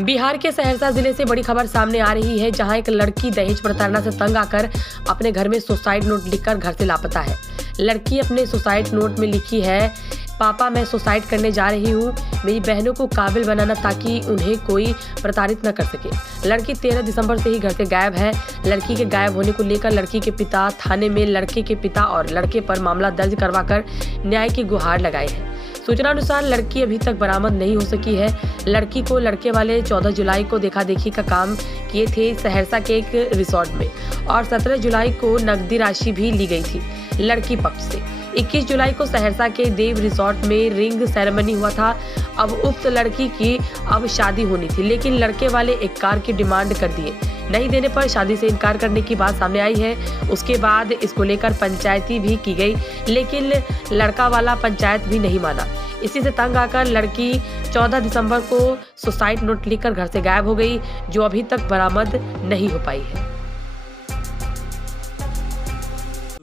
बिहार के सहरसा जिले से बड़ी खबर सामने आ रही है, जहां एक लड़की दहेज प्रताड़ना से तंग आकर अपने घर में सुसाइड नोट लिखकर घर से लापता है। लड़की अपने सुसाइड नोट में लिखी है, पापा मैं सुसाइड करने जा रही हूँ, मेरी बहनों को काबिल बनाना ताकि उन्हें कोई प्रताड़ित न कर सके। लड़की 13 दिसंबर से ही घर से गायब है। लड़की के गायब होने को लेकर लड़की के पिता थाने में लड़के के पिता और लड़के पर मामला दर्ज करवाकर न्याय की गुहार लगाई है। सूचना अनुसार लड़की अभी तक बरामद नहीं हो सकी है। लड़की को लड़के वाले 14 जुलाई को देखा देखी का काम किए थे सहरसा के एक रिसोर्ट में और 17 जुलाई को नकदी राशि भी ली गई थी लड़की पक्ष से। 21 जुलाई को सहरसा के देव रिसोर्ट में रिंग सेरेमनी हुआ था। अब उक्त लड़की की अब शादी होनी थी, लेकिन लड़के वाले एक कार की डिमांड कर दिए। नहीं देने पर शादी से इनकार करने की बात सामने आई है। उसके बाद इसको लेकर पंचायती भी की गई, लेकिन लड़का वाला पंचायत भी नहीं माना। इसी से तंग आकर लड़की 14 दिसंबर को सुसाइड नोट लिखकर घर से गायब हो गई, जो अभी तक बरामद नहीं हो पाई है।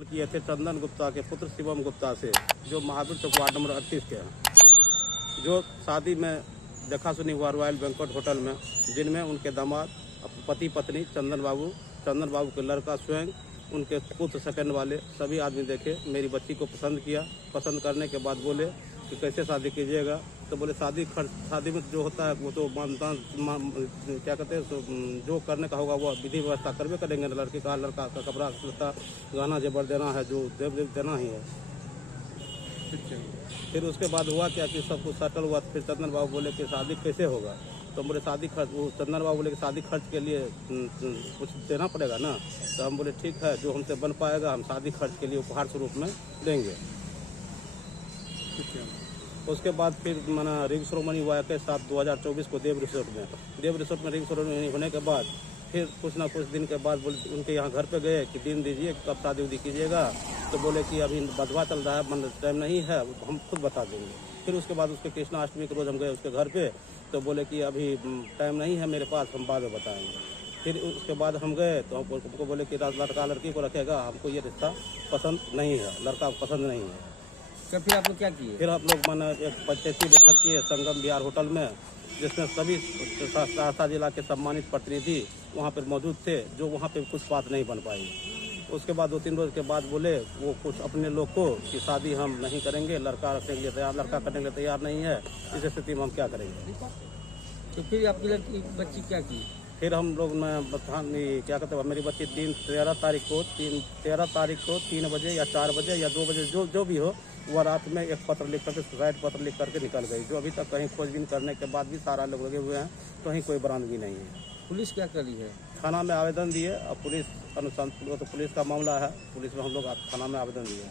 किए थे चंदन गुप्ता के पुत्र शिवम गुप्ता से, जो महावीर चौक वार्ड नंबर 38 के हैं, जो शादी में देखा सुनी हुआ रॉयल बैंक्वेट होटल में, जिनमें उनके दामाद पति पत्नी चंदन बाबू के लड़का स्वयं, उनके पुत्र सेकंड वाले सभी आदमी देखे। मेरी बच्ची को पसंद किया। पसंद करने के बाद बोले कि कैसे शादी कीजिएगा, तो बोले शादी में जो होता है वो तो क्या कहते हैं, जो करने का होगा वो विधि व्यवस्था करवे करेंगे। लड़के का लड़का का कपड़ा लता गहना जेवर देना है, जो देना ही है। फिर उसके बाद हुआ क्या कि सब कुछ सेटल हुआ। फिर चंदन बाबू बोले कि शादी कैसे होगा, तो बोले शादी खर्च, वो चंदन बाबू बोले कि शादी खर्च के लिए कुछ देना पड़ेगा ना। तो हम बोले ठीक है, जो हमसे बन पाएगा हम शादी खर्च के लिए उपहार स्वरूप में देंगे। उसके बाद फिर माना रिंग सेरेमनी हुआ के साथ 2024 को देव रिसोर्ट में रिंग सेरेमनी होने के बाद फिर कुछ ना कुछ दिन के बाद बोले उनके यहाँ घर पे गए कि दिन दीजिए, कब शादी उदी कीजिएगा। तो बोले कि अभी बदवा चल रहा है, टाइम नहीं है, हम खुद बता देंगे। फिर उसके बाद उसके कृष्णाष्टमी के रोज हम गए उसके घर पे, तो बोले कि अभी टाइम नहीं है मेरे पास, हम बाद में बताएंगे। फिर उसके बाद हम गए तो हमको बोले कि लड़का लड़की को रखेगा, हमको ये रिश्ता पसंद नहीं है, लड़का पसंद नहीं है। तो फिर आप लोग क्या किए? फिर आप लोग मैंने एक पंचायती बैठक किए संगम बिहार होटल में, जिसमें सभी सहरसा जिला के सम्मानित प्रतिनिधि वहाँ पर मौजूद थे, जो वहाँ पर कुछ बात नहीं बन पाई। उसके बाद 2-3 रोज के बाद बोले वो कुछ अपने लोग को कि शादी हम नहीं करेंगे, लड़का रखने के लिए तैयार, लड़का करने के लिए तैयार नहीं है। इस स्थिति में हम क्या करेंगे? तो फिर आपकी लड़की बच्ची क्या की? फिर हम लोग क्या कहते हैं, मेरी बच्ची 13 तारीख को 3 बजे या 4 बजे या 2 बजे जो भी हो, वह रात में एक पत्र लिख करके सुसाइड पत्र लिख करके निकल गई, जो अभी तक कहीं खोजबीन करने के बाद भी सारा लोग लगे हुए हैं, कहीं कोई बरामदगी नहीं है। पुलिस क्या करी है? थाना में आवेदन दिए और पुलिस अनुसंधान, तो पुलिस का मामला है, पुलिस में हम लोग थाना में आवेदन दिए।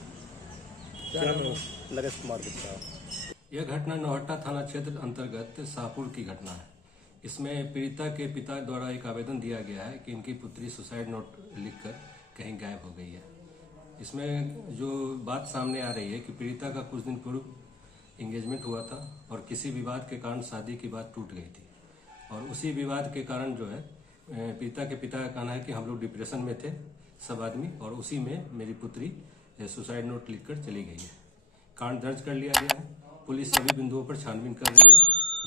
नरेश कुमार गुप्ता। यह घटना नौहट्टा थाना क्षेत्र अंतर्गत शाहपुर की घटना है। इसमें पीड़िता के पिता द्वारा एक आवेदन दिया गया है कि इनकी पुत्री सुसाइड नोट लिखकर कहीं गायब हो गई है। इसमें जो बात सामने आ रही है कि पीड़िता का कुछ दिन पूर्व एंगेजमेंट हुआ था और किसी विवाद के कारण शादी की बात टूट गई थी, और उसी विवाद के कारण जो है पीड़िता के पिता का कहना है कि हम लोग डिप्रेशन में थे सब आदमी, और उसी में मेरी पुत्री सुसाइड नोट लिखकर चली गई है। कांड दर्ज कर लिया गया है। पुलिस सभी बिंदुओं पर छानबीन कर रही है।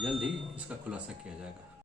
जल्द ही इसका खुलासा किया जाएगा।